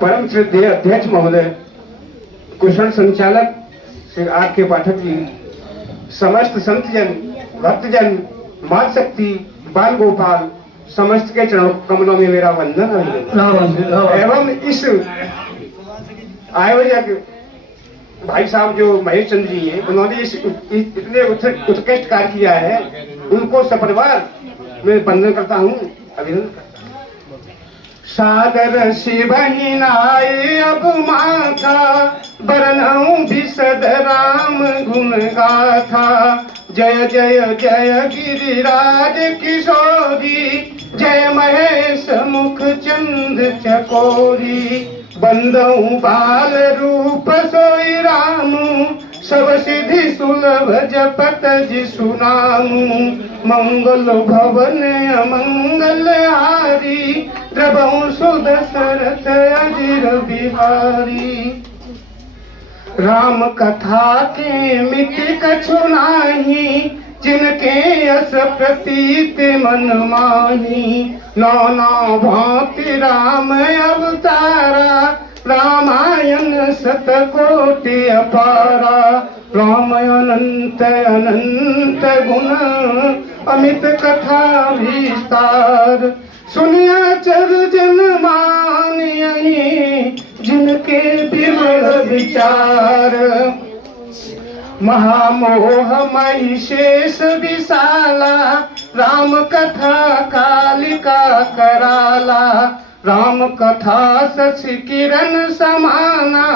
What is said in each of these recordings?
परम श्रद्धेय अध्यक्ष महोदय, कुशल संचालक श्री आर के पाठक जी, समस्त संतजन, भक्तजन, माँ शक्ति, बाल गोपाल, समस्त के चरणों कमलों में मेरा वंदन एवं इस आयोजक भाई साहब जो महेश चंद्र जी हैं, उन्होंने इतने उत्कृष्ट कार्य किया है, उनको सपरिवार मैं वंदन करता हूँ, अभिनंदन करता हूँ। सादर से बहिनाए अब माथा, बरनऊं विशद राम गुण गाथा। जय जय जय गिरिराज किशोरी, जय महेश मुख चंद चकोरी। बंदऊं बाल रूप सोई रामू, सब सिद्धि सुलभ जपत जिसु नामु। मंगल भवन अमंगल हारी, द्रवहु सुदशरथ अजिर बिहारी। राम कथा के मिति कछु नाही, जिनके यस प्रतीत मन माही। नौ नौ भांति राम अवतारा, रामायण शतकोटि अपारा। राम अनंत अनंत गुण, अमित कथा विस्तार। सुनिया चर जन मानियहि, जिनके विमल विचार। महामोह मई शेष विशाला, राम कथा कालिका कराला। राम कथा शशि किरण समाना,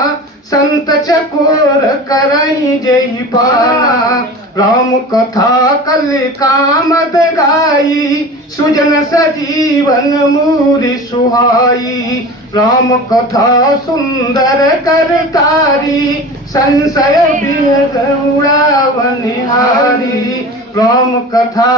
संत चकोर करहि जय पाना। राम कथा कलिका मद गाई, सुजन सजीवन मूरि सुहाई। राम कथा सुंदर करतारी, संशय बियग उड़ावनिहारी। राम कथा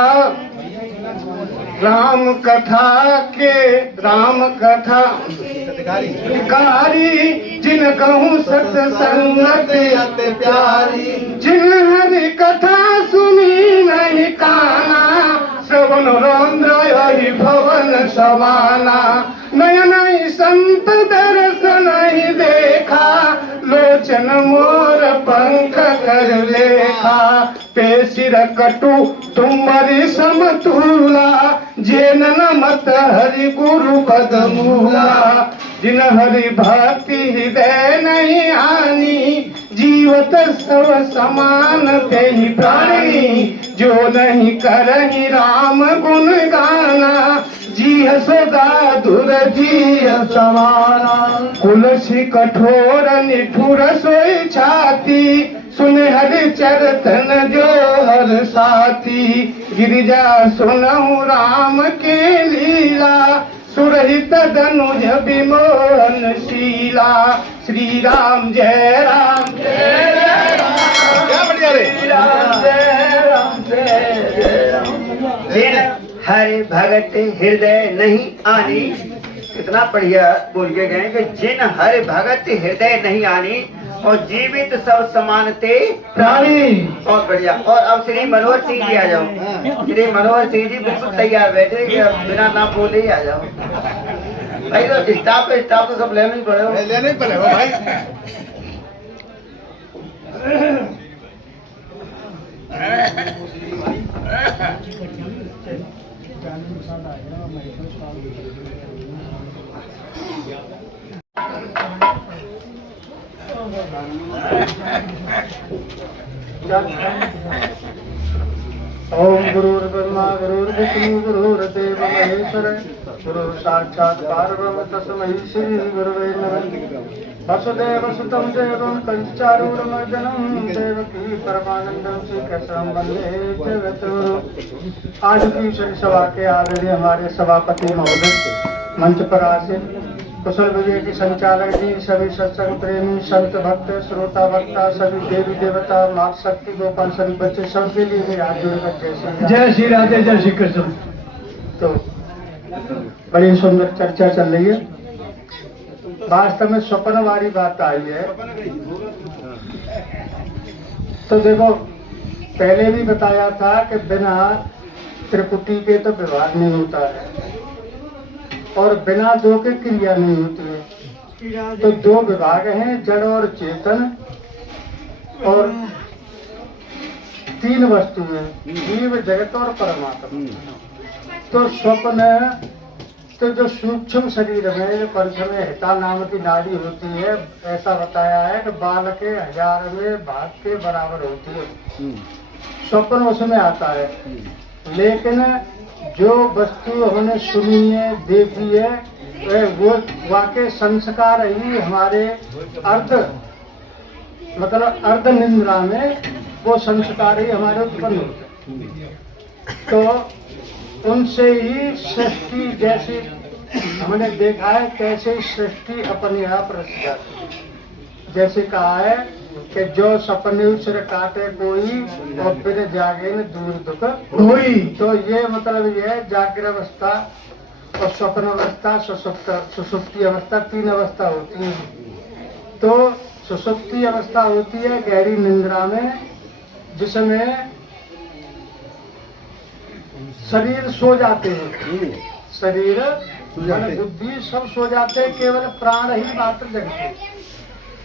अधिकारी, जिन कहूँ सत्संगत अति प्यारी। जिन हरि कथा सुनी नहीं काना, श्रवण रौद्र यही भवन सवाना। नयन संत दर्शन नहीं देखा, लोचन मोर पंख कर लेखा। ते सिर कटु तुम्हारी समतूला, जेन नमत हरि गुरु पद मूला। जिन हरि भक्ति हृदय नहीं आनी, जीवत सब समान तेहि प्राणी। जो नहीं करहि राम गुण गाना, जीह सदा दुर जीह समाना। कुलसी कठोर निठुर सोई छाती, सुन हरि चरतन जो हर साथी। गिरिजा सुनहु राम के लीला, सुरहित धनुज विमोहन शीला। श्री राम जय राम जय राम, क्या बढ़िया रे। श्री राम जय राम जय राम। जिन हरि भगत हृदय नहीं आनी, कितना बढ़िया बोल के गए कि जिन हरि भगत हृदय नहीं आनी, और जीवित सब समानते प्राणी। बहुत बढ़िया। और अब श्री मनोहर सिंह जी आ जाओ। श्री मनोहर सिंह जी बिल्कुल तैयार बैठे, बिना नाम बोले ही आ जाओ भाई। तो स्टाफ तो सब लेना ही पड़ेगा, लेना ही पड़ेगा भाई। ओम गुरुर्ब्रह्मा गुरुर्विष्णु गुरुर्देव महेश्वर, गुरु साक्षात् परब्रह्म तस्मै श्री गुरुवे नमः। वसुदेव सुतं देवं कंचचारूढमर्दनं, देवकी परमानंदं श्री कृष्णं वंदे जगद्गुरुं। आज की सभा के आदरणीय हमारे सभापति महोदय, मंच पर आसीन कुशल विजय की संचालक जी, सभी सत्संग प्रेमी, संत भक्त, श्रोता वक्ता, सभी देवी देवता, माँ शक्ति, गोपाल, सभी बच्चे, सबके लिए मेरे हाथ जोड़कर जय श्री राधे, जय श्री कृष्ण। तो बड़ी सुंदर चर्चा चल रही है। वास्तव में स्वप्न वाली बात आई है। तो देखो, पहले भी बताया था कि बिना त्रिपुटी के तो विवाह नहीं होता है, और बिना दो के क्रिया नहीं होती है। तो दो विभाग हैं, जड़ और चेतन, और तीन वस्तुएं, जीव, जगत और परमात्मा। तो स्वप्न, तो जो सूक्ष्म शरीर में पंच में हिता नाम की नाड़ी होती है, ऐसा बताया है कि बाल के 1000वें भाग के बराबर होती है, स्वप्न उसमें आता है। लेकिन जो वस्तु हमने सुनी है, देखी है, वो वाकई संस्कार ही हमारे अर्ध निद्रा में वो संस्कार ही हमारे उत्पन्न होते हैं। तो उनसे ही सृष्टि, जैसे हमने देखा है कैसे सृष्टि अपने आप रच जाती है। जैसे कहा है कि जो सपने सिर काटे कोई और फिर जागे न दूर दुख हुई। तो ये मतलब ये है, जागृत अवस्था और स्वप्न अवस्था, सुषुप्ति अवस्था, तीन अवस्था होती है। तो सुषुप्ति अवस्था होती है गहरी निद्रा में, जिसमें शरीर सो जाते हैं, शरीर मन बुद्धि सब सो जाते हैं, केवल प्राण ही मात्र जगते हैं।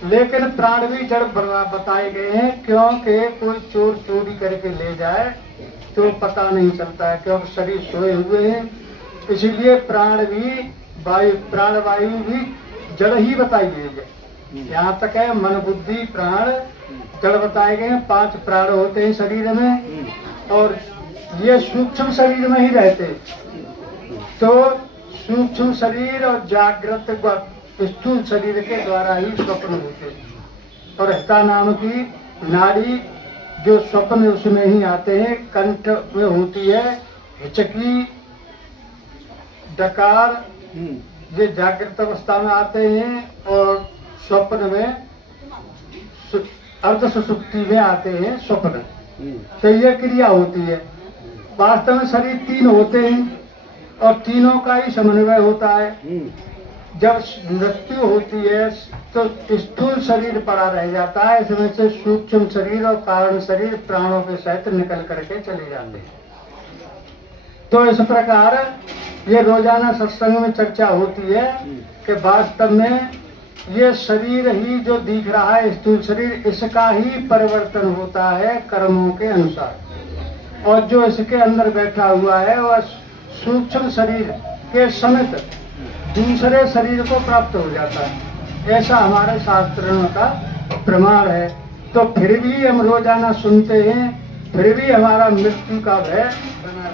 लेकिन प्राण भी जड़ बताए गए हैं, क्योंकि कोई चोर चोरी करके ले जाए तो पता नहीं चलता है, क्योंकि शरीर सोए हुए हैं। इसीलिए प्राणवायु भी जड़ ही बताई गई है। यहाँ तक है मन बुद्धि प्राण जड़ बताए गए हैं। 5 प्राण होते हैं शरीर में, और ये सूक्ष्म शरीर में ही रहते हैं। तो सूक्ष्म शरीर और जागृत स्थूल शरीर के द्वारा ही स्वप्न होते हैं। और हिता नाम की नाड़ी जो स्वप्न उसमें ही आते हैं, कंठ में होती है, हिचकी, डकार, ये जागृत अवस्था में आते हैं, और स्वप्न में अर्ध सुषुप्ति में आते हैं स्वप्न। तो ये क्रिया होती है। वास्तव में शरीर 3 होते हैं और तीनों का ही समन्वय होता है। जब मृत्यु होती है तो स्थूल शरीर पड़ा रह जाता है, इसमें से सूक्ष्म शरीर और कारण शरीर प्राणों के सहित निकल करके चले जाते हैं। तो इस प्रकार ये रोजाना सत्संग में चर्चा होती है कि वास्तव में ये शरीर ही जो दिख रहा है स्थूल शरीर, इसका ही परिवर्तन होता है कर्मों के अनुसार, और जो इसके अंदर बैठा हुआ है वह सूक्ष्म शरीर के समेत दूसरे शरीर को प्राप्त हो जाता है। ऐसा हमारे शास्त्रों का प्रमाण है। तो फिर भी हम रोजाना सुनते हैं, फिर भी हमारा मृत्यु का भय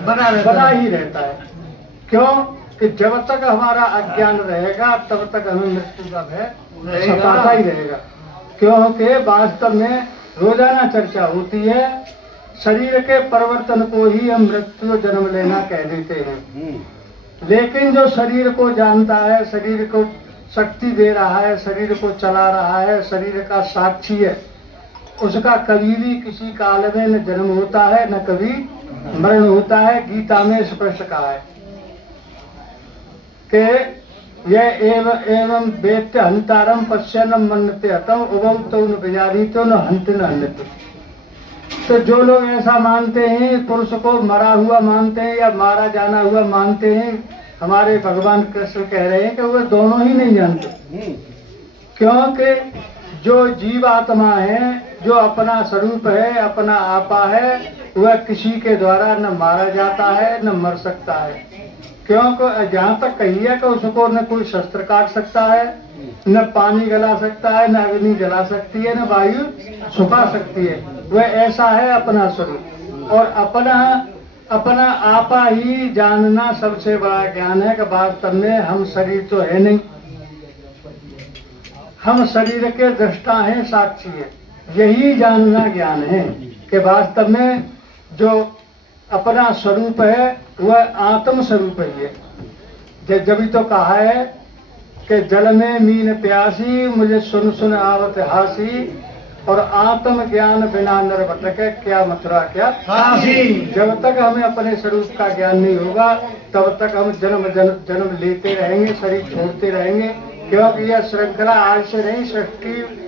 बना ही रहता है। क्यों कि जब तक हमारा अज्ञान रहेगा तब तक हमें मृत्यु का भय सताता ही रहेगा। क्योंकि वास्तव में रोजाना चर्चा होती है, शरीर के परिवर्तन को ही हम मृत्यु जन्म लेना कह देते हैं। लेकिन जो शरीर को जानता है, शरीर को शक्ति दे रहा है, शरीर को चला रहा है, शरीर का साक्षी है, उसका कभी भी किसी काल में न जन्म होता है न कभी मरण होता है। गीता में स्पष्ट कहा है कि यह एवं वेत्य हंतारम पश्यनम मन्यते हतम उभम तो न बिजारी तो न हंत न हन्यते। तो जो लोग ऐसा मानते हैं, पुरुष को मरा हुआ मानते हैं या मारा जाना हुआ मानते हैं, हमारे भगवान कृष्ण कह रहे हैं कि वो दोनों ही नहीं जानते। क्योंकि जो जीव आत्मा है, जो अपना स्वरूप है, अपना आपा है, वह किसी के द्वारा न मारा जाता है न मर सकता है। क्योंकि जहाँ तक कही है कि उसको न कोई शस्त्र काट सकता है, न पानी गला सकता है, न अग्नि जला सकती है, न वायु सुखा सकती है। वह ऐसा है अपना स्वरूप। और अपना आपा ही जानना सबसे बड़ा ज्ञान है कि वास्तव में हम शरीर तो है नहीं, हम शरीर के दृष्टा हैं, साक्षी है। यही जानना ज्ञान है कि वास्तव में जो अपना स्वरूप है वह आत्म स्वरूप ही है। जब तो कहा है कि जल में मीन प्यासी, मुझे सुन सुन आवत हासी, और आत्म ज्ञान बिना नर भटके, क्या मथुरा क्या काशी। जब तक हमें अपने स्वरूप का ज्ञान नहीं होगा तब तक हम जन्म लेते रहेंगे, शरीर छोड़ते रहेंगे। क्योंकि यह श्रृंखला आज से नहीं, सृष्टि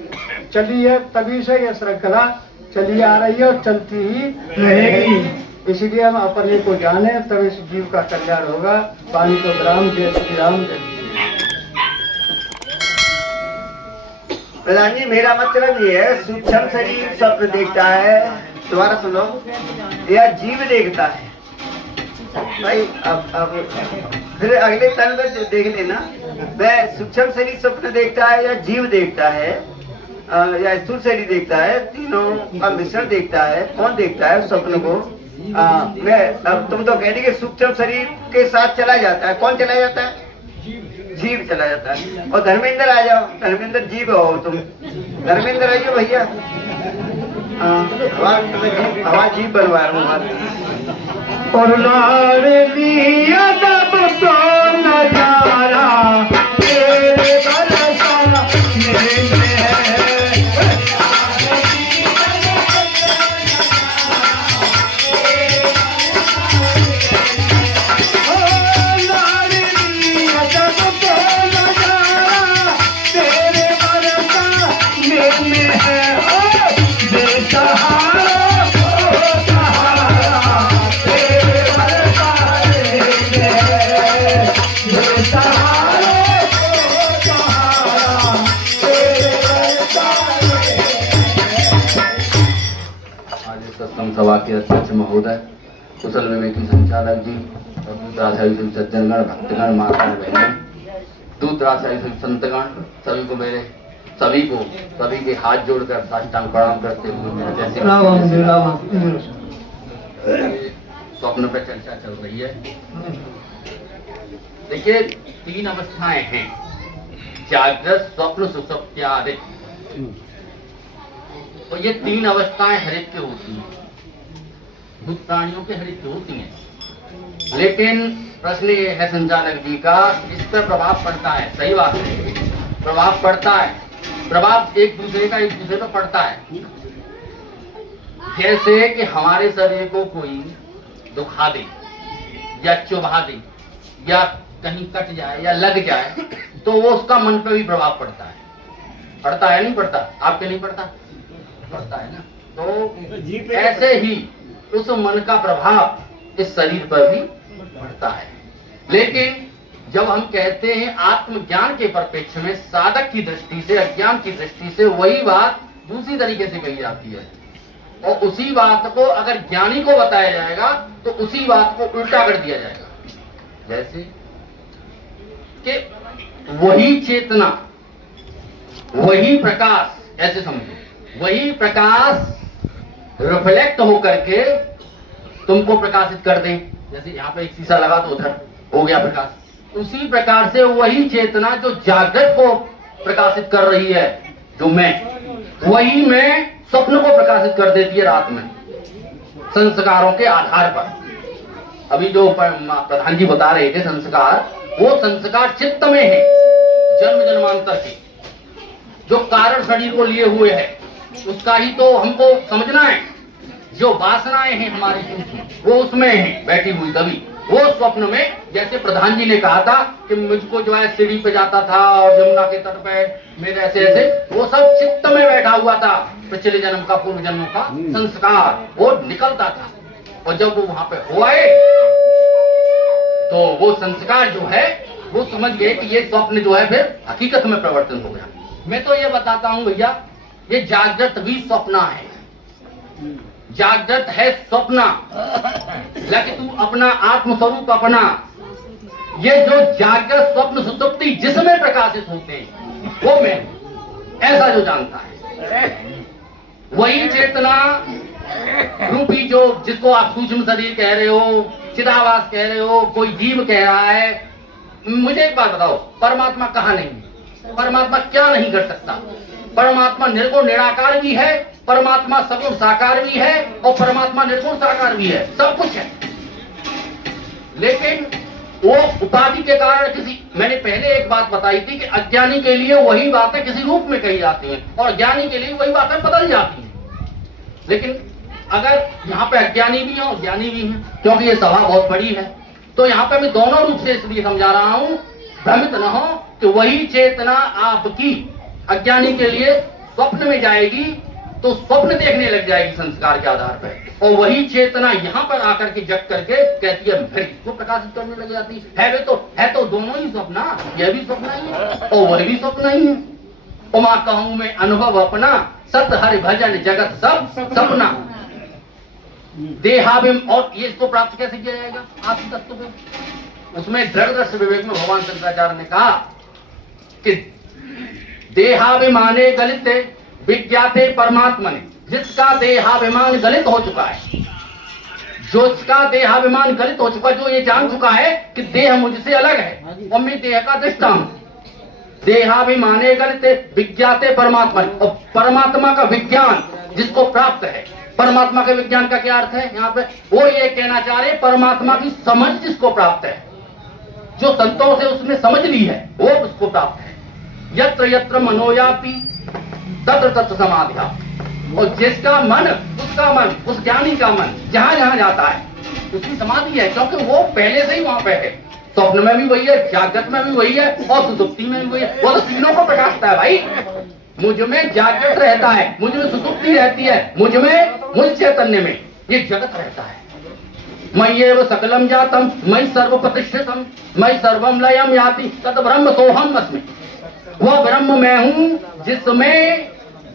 चली है तभी से यह श्रृंखला चली आ रही है और चलती ही रहेगी। इसलिए हम अपने को जाने, तब इस जीव का कल्याण होगा। पानी को विराम। जय श्री राम। जय प्रधान जी मेरा मतलब ये है, सूक्ष्म शरीर स्वप्न देखता है, दोबारा सुनो, या जीव देखता है भाई। अब फिर अगले तल में देख लेना, मैं सूक्ष्म शरीर स्वप्न देखता है या जीव देखता है या स्थूल शरीर देखता है, तीनों का मिश्रण देखता है, कौन देखता है स्वप्न को? मैं अब तुम तो कह रही कि सूक्ष्म शरीर के साथ चला जाता है, कौन चला जाता है? जीव चला जाता है। और धर्मेंद्र आ जाओ, धर्मेंद्र जीव हो तुम, धर्मेंद्र आइए भैया। हवा जीव बनवा रहा हूँ। और लाडली अदब तो नजारा तेरे बरसा में है। सभा के अध्यक्ष महोदय, कुशल विवेकी संचालक जी और दूतराशाही सज्जनगण, भक्तगण, माता बहनें, दूतराशाही संतगण, सभी के हाथ जोड़कर साष्टांग प्रणाम करते हुए जैसे स्वप्न पर चर्चा चल रही है। देखिए 3 अवस्थाएं हैं, जागृत, स्वप्न, सुषुप्त्यादि। तो ये 3 अवस्थाएं हर एक के होती हैं, भूत प्राणियों के हर एक की होती हैं। लेकिन प्रश्न ये है संचालक जी का, इस पर प्रभाव पड़ता है, सही बात है, प्रभाव पड़ता है, प्रभाव एक दूसरे पर पड़ता है। जैसे कि हमारे शरीर को कोई दुखा दे या चुभा दे या कहीं कट जाए या लग जाए, तो वो उसका मन पर भी प्रभाव पड़ता है। पड़ता है नहीं पड़ता? आपके नहीं पड़ता? पड़ता है ना। तो ऐसे ही उस मन का प्रभाव इस शरीर पर भी पड़ता है। लेकिन जब हम कहते हैं आत्मज्ञान के परिप्रेक्ष्य में, साधक की दृष्टि से, अज्ञान की दृष्टि से वही बात दूसरी तरीके से कही जाती है, और उसी बात को अगर ज्ञानी को बताया जाएगा तो उसी बात को उल्टा कर दिया जाएगा। जैसे कि वही चेतना, वही प्रकाश, ऐसे समझो, वही प्रकाश रिफ्लेक्ट होकर के तुमको प्रकाशित कर दे। जैसे यहाँ पे एक शीशा लगा तो उधर हो गया प्रकाश। उसी प्रकार से वही चेतना जो जागृत को प्रकाशित कर रही है, जो मैं, वही मैं स्वप्न को प्रकाशित कर देती है रात में, संस्कारों के आधार पर। अभी जो प्रधान जी बता रहे थे संस्कार, वो संस्कार चित्त में है, जन्म जन्मांतर के, जो कारण शरीर को लिए हुए है, उसका ही तो हमको समझना है। जो वासनाएं हैं हमारी वो उसमें है बैठी हुई, तभी वो स्वप्न में, जैसे प्रधान जी ने कहा था कि मुझको जो है सीढ़ी पे जाता था और यमुना के तट पे मेरे ऐसे ऐसे, वो सब चित्त में बैठा हुआ था, पिछले जन्म का, पूर्व जन्म का संस्कार वो निकलता था। और जब वो वहां पे हो आए तो वो संस्कार जो है वो समझ गए कि ये स्वप्न जो है फिर हकीकत में परिवर्तन हो गया। मैं तो ये बताता हूँ भैया, ये जागृत भी स्वप्न है, जागृत है स्वप्न, लेकिन तू अपना आत्मस्वरूप अपना, ये जो जागृत स्वप्न सुषुप्ति जिसमें प्रकाशित होते हैं वो मैं, ऐसा जो जानता है, वही चेतना रूपी जो, जिसको आप सूक्ष्म शरीर कह रहे हो, चिदाभास कह रहे हो, कोई जीव कह रहा है। मुझे एक बात बताओ, परमात्मा कहाँ नहीं? परमात्मा क्या नहीं कर सकता? परमात्मा निर्गुण निराकार भी है, परमात्मा सगुण साकार भी है, और परमात्मा निर्गुण साकार भी है, सब कुछ है। लेकिन वो उपाधि के कारण किसी, मैंने पहले एक बात बताई थी कि अज्ञानी के लिए वही बातें किसी रूप में कही जाती हैं और ज्ञानी के लिए वही बातें बदल जाती हैं। लेकिन अगर यहाँ पे अज्ञानी भी हो, ज्ञानी भी है, क्योंकि ये सभा बहुत बड़ी है, तो यहाँ पे मैं दोनों रूप से इसलिए समझा रहा हूँ, भ्रमित न हो कि वही चेतना आपकी अज्ञानी के लिए स्वप्न में जाएगी तो स्वप्न देखने लग जाएगी संस्कार के आधार पर, और वही चेतना यहाँ पर आकर के जग करके कहती है फिर इसको प्रकाशित करने लग जाती है। वे तो है तो दोनों ही स्वप्न, यह भी स्वप्न ही है और वह भी स्वप्न ही है। उमा कहूं मैं अनुभव अपना, सत हरि भजन जगत सब सपना। देहाभिम, और ये इसको प्राप्त कैसे किया जाएगा? आत्म तत्व को। उसमें दृढ़ दृष्टि विवेक में भगवान शंकराचार्य ने कहा कि देहाभिमाने गलित विज्ञाते परमात्मने, जिसका देहाभिमान गलित हो चुका है, जो इसका देहाभिमान गलित हो चुका, जो ये जान चुका है कि देह मुझसे अलग है और मैं देह का दृष्टा हूं। देहाभिमाने गलित विज्ञाते परमात्मा, और परमात्मा का विज्ञान जिसको प्राप्त है। परमात्मा के विज्ञान का क्या अर्थ है यहाँ पे? वो ये कहना चाह रहे परमात्मा की समझ जिसको प्राप्त है, जो संतों से उसने समझ ली है, वो उसको प्राप्त है। यत्र यत्र मनोयाति तत्र तत्र समाधिया, और जिसका मन, उसका मन, उस ज्ञानी का मन जहां जहां जाता है उसकी समाधि है, क्योंकि वो पहले से ही वहां पे है। स्वप्न में भी वही है, जागृत में भी वही है, और सुसुप्ति में भी वही है। वो तो तीनों को प्रकाशता है भाई। मुझ में जागृत रहता है, मुझ में सुसुप्ति रहती है, मुझ में, मुझ चैतन्य में ये जगत रहता है। मय्येव सकलम जातम मयि सर्व प्रतिष्ठितम मयि सर्वम लयम याति तद ब्रह्म सोहम अस्मि। वह ब्रह्म मैं हूं जिसमें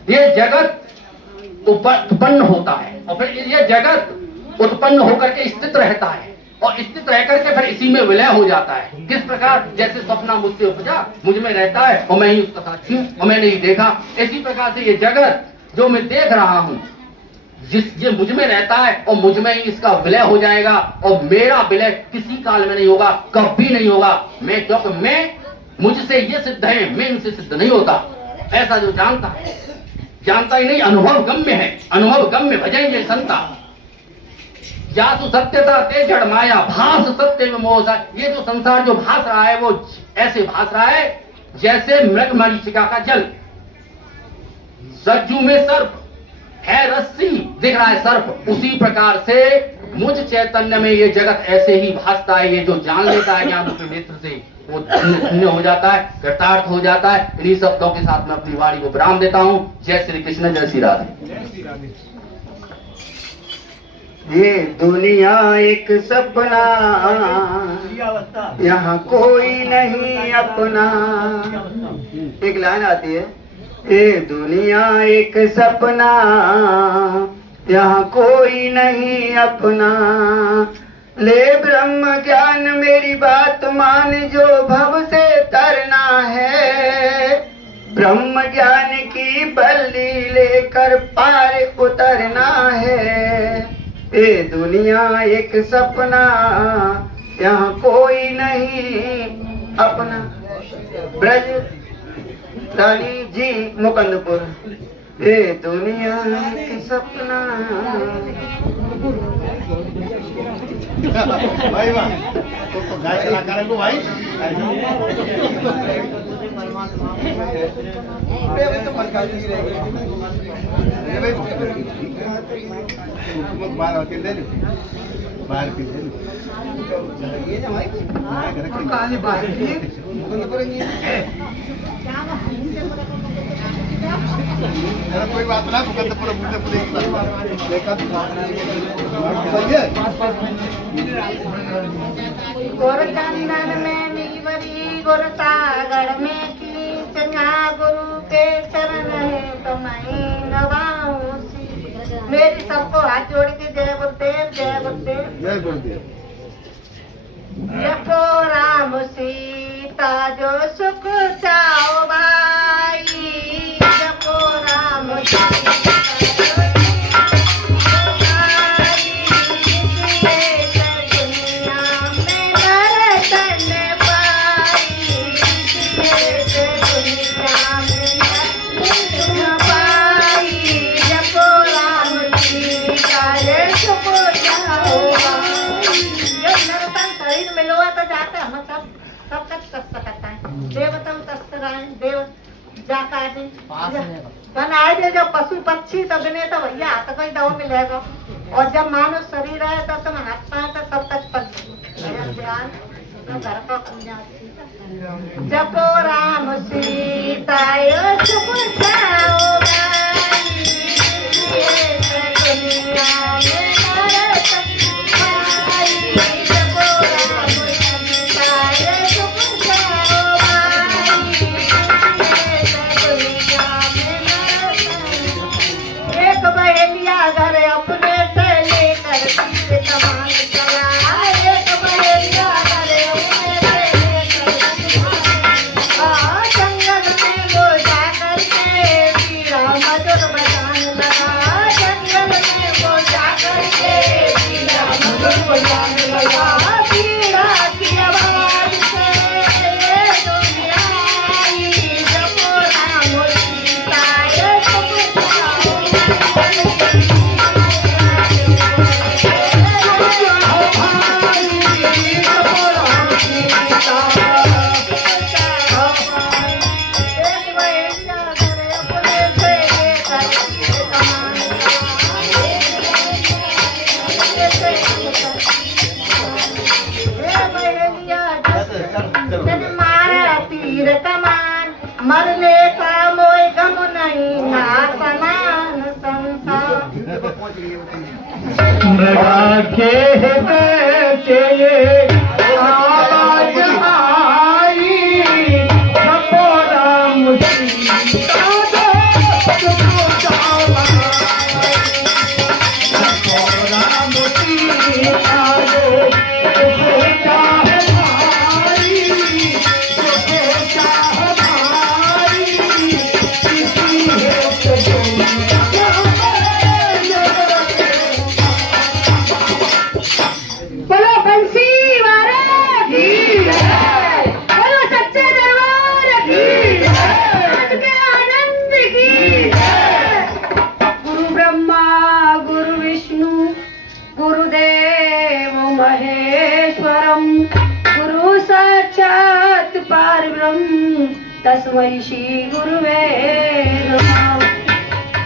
ये जगत उत्पन्न होता है, और फिर ये जगत उत्पन्न होकर के स्थित रहता है, और स्थित रह करके फिर इसी में विलय हो जाता है। किस प्रकार? जैसे स्वप्न मुझसे उपजा, मुझ में रहता है और मैं ही उसका साक्षी हूं और मैंने ही देखा। इसी प्रकार से ये जगत जो मैं देख रहा हूं, ये मुझ में रहता है और मुझ में ही इसका विलय हो जाएगा, और मेरा विलय किसी काल में नहीं होगा, कभी नहीं होगा। मैं, क्योंकि मैं, मुझसे ये सिद्ध है, मैं इनसे सिद्ध नहीं होता। ऐसा जो जानता है, जानता ही नहीं, अनुभव गम्य है, अनुभव गम्य भजेंगे संता। जासु सत्यता ते जड़ माया भास सत्य में मोह। ये जो संसार जो भास रहा है वो ऐसे भास रहा है जैसे मृग मरीचिका का जल। सज्जू में सर्प है, रस्सी दिख रहा है सर्प, उसी प्रकार से मुझ चैतन्य में ये जगत ऐसे ही भासता है। ये जो जान लेता है ज्ञान के नेत्र से, वो धन्य हो जाता है, कृतार्थ हो जाता है। इन्हीं शब्दों के साथ मैं अपनी वाणी को विराम देता हूँ। जय श्री कृष्ण, जय श्री राधे। ये दुनिया एक सपना, यहाँ कोई नहीं अपना। एक लाइन आती है, ये दुनिया एक सपना, यहाँ कोई नहीं अपना। ले ब्रह्म ज्ञान मेरी बात मान, जो भव से तरना है। ब्रह्म ज्ञान की बल्ली लेकर पार उतरना है। ये दुनिया एक सपना, यहाँ कोई नहीं अपना। ब्रज रानी जी मुकंदपुर। ये दुनिया एक सपना। भाई वाह, तो गाय कलाकार को भाई बाहर होते दे बाहर की दे ये ना भाई कहानी बाहर की कोई बात ना, मुकंदपुर देखा सही है। गोरचंदन में मीवरी गुर सागर में कीचना, गुरु के चरण है तो मैं नवाऊं। मेरी सबको हाथ जोड़ के जय गुरुदेव, जय गुरुदेव, जय गुरुदेव। जपो राम सीता जो सुख चाओ भाई, जपो राम सीता देवतम तस्तराय देव जाकादि बनाए दे। जब पशु पक्षी तब ने तो भैया हाथ कोई दवा मिलेगा, और जब मानव शरीर है तब तुम हाथ पाए तो तब तक ध्यान घर को जपो राम सीता सुख जाओ तमान मरने का मोय गम नहीं ना समान संसार के बेचे आवाज आई सपोरा बोलो बंसी वाले की जय, बोलो सच्चे दरबार की जय, आज के आनंद की जय। गुरु ब्रह्मा गुरु विष्णु गुरुदेव महेश्वरम गुरु साक्षात परब्रह्म तस्मै श्री गुरुवे नमः।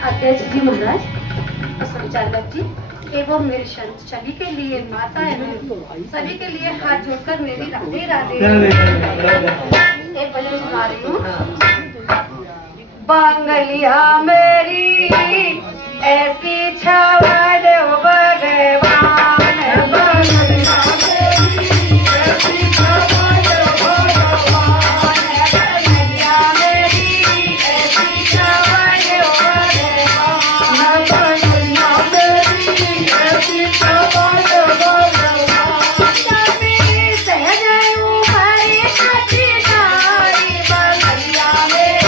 अध्यक्ष जी महाराज, संचालक जी एवं मेरे संत सभी के लिए, माता एवं सभी के लिए हाथ जोड़कर मेरी राधे राधे एक भजन सुना रही हूँ। बांगलिया मेरी ऐसी छावा देव भगवान, बांगलिया मेरी ऐसी छावा देव भगवान, बांगलिया मेरी ऐसी छावा देव भगवान, बांगलिया मेरी ऐसी छावा देव भगवान। कभी सहजयू हरि कथि नारी, बांगलिया मेरी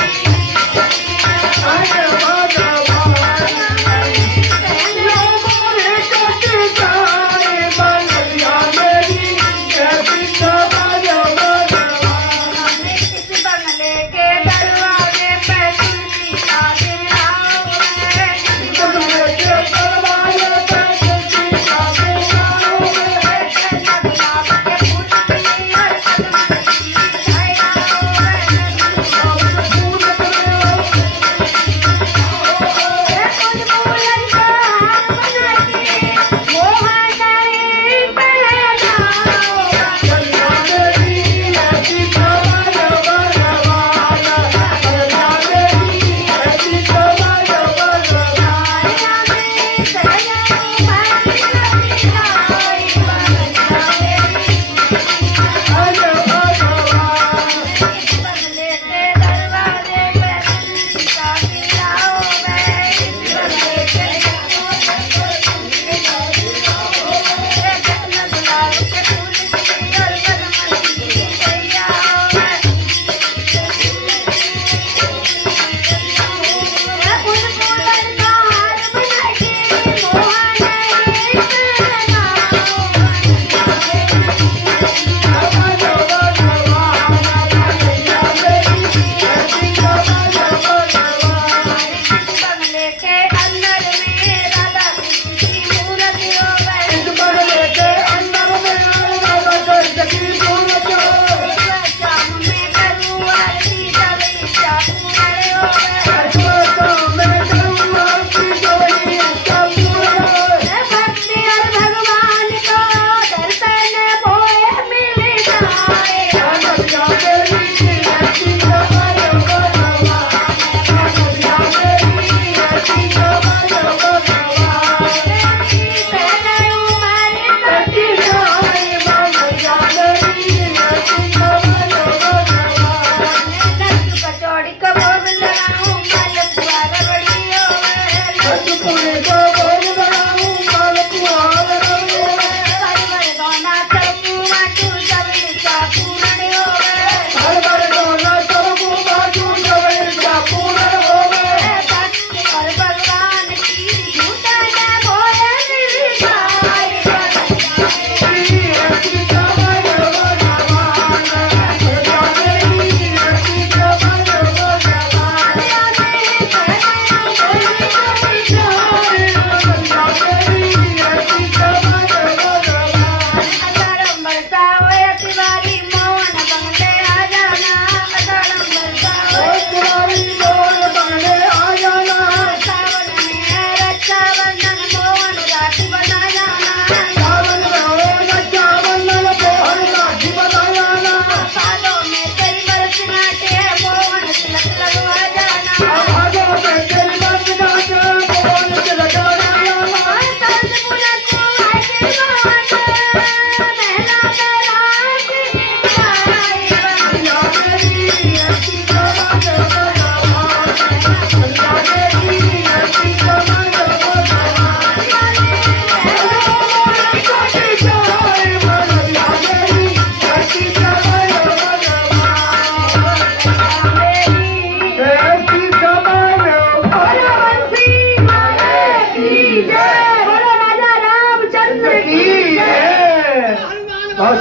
Hare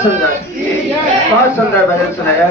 सुंदर भजन सुनाया।